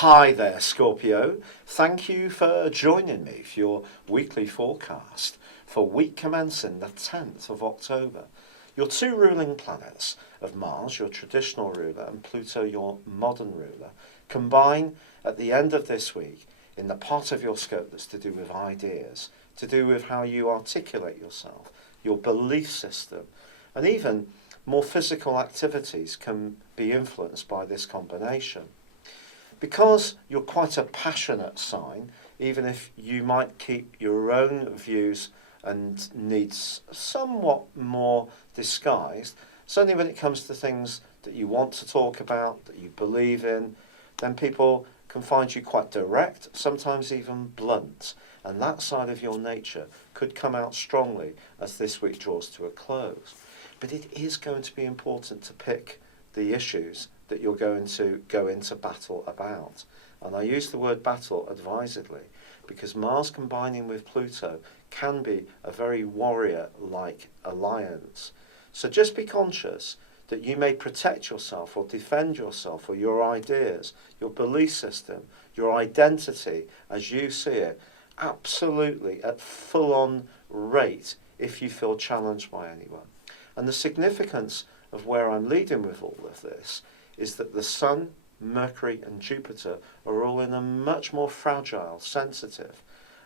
Hi there, Scorpio. Thank you for joining me for your weekly forecast for week commencing the 10th of October. Your two ruling planets of Mars, your traditional ruler, and Pluto, your modern ruler, combine at the end of this week in the part of your scope that's to do with ideas, to do with how you articulate yourself, your belief system, and even more physical activities can be influenced by this combination. Because you're quite a passionate sign, even if you might keep your own views and needs somewhat more disguised, certainly when it comes to things that you want to talk about, that you believe in, then people can find you quite direct, sometimes even blunt, and that side of your nature could come out strongly as this week draws to a close. But it is going to be important to pick the issues that you're going to go into battle about. And I use the word battle advisedly because Mars combining with Pluto can be a very warrior-like alliance. So just be conscious that you may protect yourself or defend yourself or your ideas, your belief system, your identity as you see it, absolutely at full-on rate if you feel challenged by anyone. And the significance of where I'm leading with all of this is that the Sun, Mercury and Jupiter are all in a much more fragile, sensitive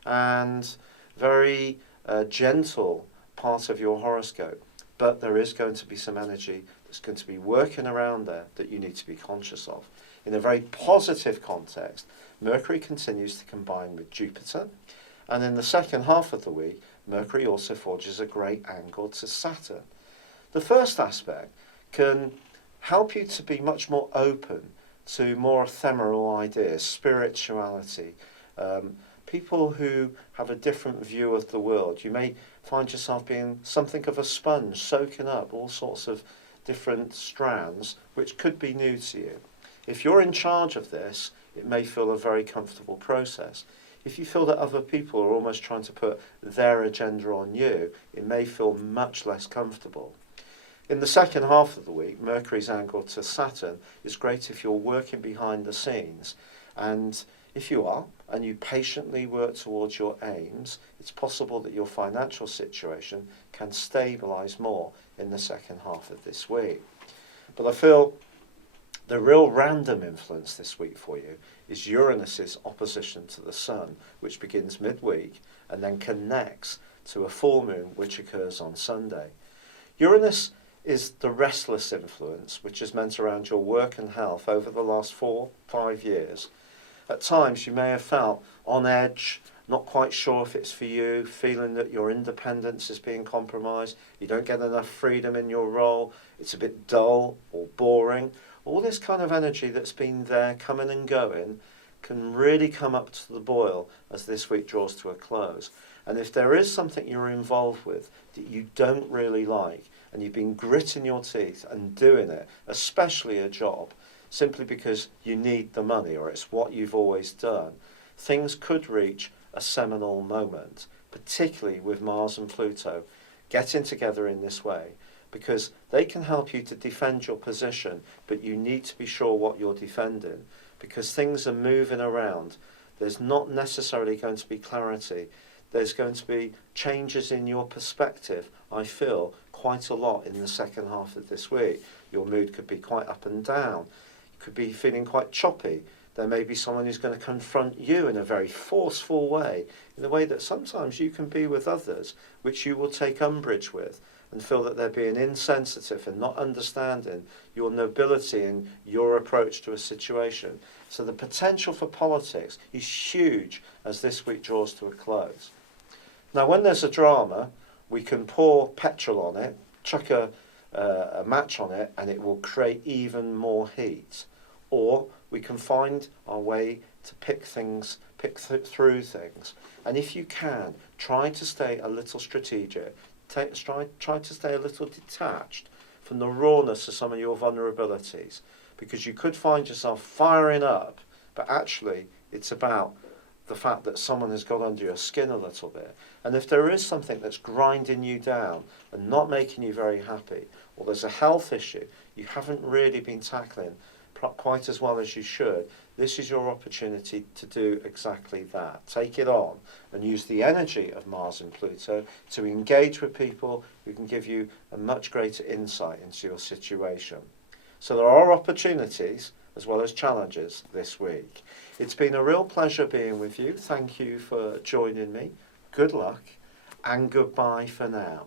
and very gentle part of your horoscope. But there is going to be some energy that's going to be working around there that you need to be conscious of. In a very positive context, Mercury continues to combine with Jupiter, and in the second half of the week, Mercury also forges a great angle to Saturn. The first aspect can help you to be much more open to more ephemeral ideas, spirituality, people who have a different view of the world. You may find yourself being something of a sponge, soaking up all sorts of different strands, which could be new to you. If you're in charge of this, it may feel a very comfortable process. If you feel that other people are almost trying to put their agenda on you, it may feel much less comfortable. In the second half of the week, Mercury's angle to Saturn is great if you're working behind the scenes. And if you are, and you patiently work towards your aims, it's possible that your financial situation can stabilise more in the second half of this week. But I feel the real random influence this week for you is Uranus's opposition to the Sun, which begins midweek and then connects to a full moon which occurs on Sunday. Uranus is the restless influence which has meant around your work and health over the last 4-5 years. At times you may have felt on edge, not quite sure if it's for you, feeling that your independence is being compromised, you don't get enough freedom in your role, it's a bit dull or boring. All this kind of energy that's been there coming and going can really come up to the boil as this week draws to a close. And if there is something you're involved with that you don't really like, and you've been gritting your teeth and doing it, especially a job, simply because you need the money or it's what you've always done, things could reach a seminal moment, particularly with Mars and Pluto getting together in this way, because they can help you to defend your position, but you need to be sure what you're defending, because things are moving around. There's not necessarily going to be clarity. There's going to be changes in your perspective, I feel, quite a lot in the second half of this week. Your mood could be quite up and down. You could be feeling quite choppy. There may be someone who's going to confront you in a very forceful way, in a way that sometimes you can be with others, which you will take umbrage with and feel that they're being insensitive and not understanding your nobility and your approach to a situation. So the potential for politics is huge as this week draws to a close. Now, when there's a drama, we can pour petrol on it, chuck a match on it, and it will create even more heat. Or we can find our way to pick through things. And if you can, try to stay a little strategic. Try to stay a little detached from the rawness of some of your vulnerabilities, because you could find yourself firing up, but actually it's about the fact that someone has got under your skin a little bit. And if there is something that's grinding you down and not making you very happy, or there's a health issue you haven't really been tackling quite as well as you should, this is your opportunity to do exactly that. Take it on and use the energy of Mars and Pluto to engage with people who can give you a much greater insight into your situation. So there are opportunities as well as challenges this week. It's been a real pleasure being with you. Thank you for joining me. Good luck and goodbye for now.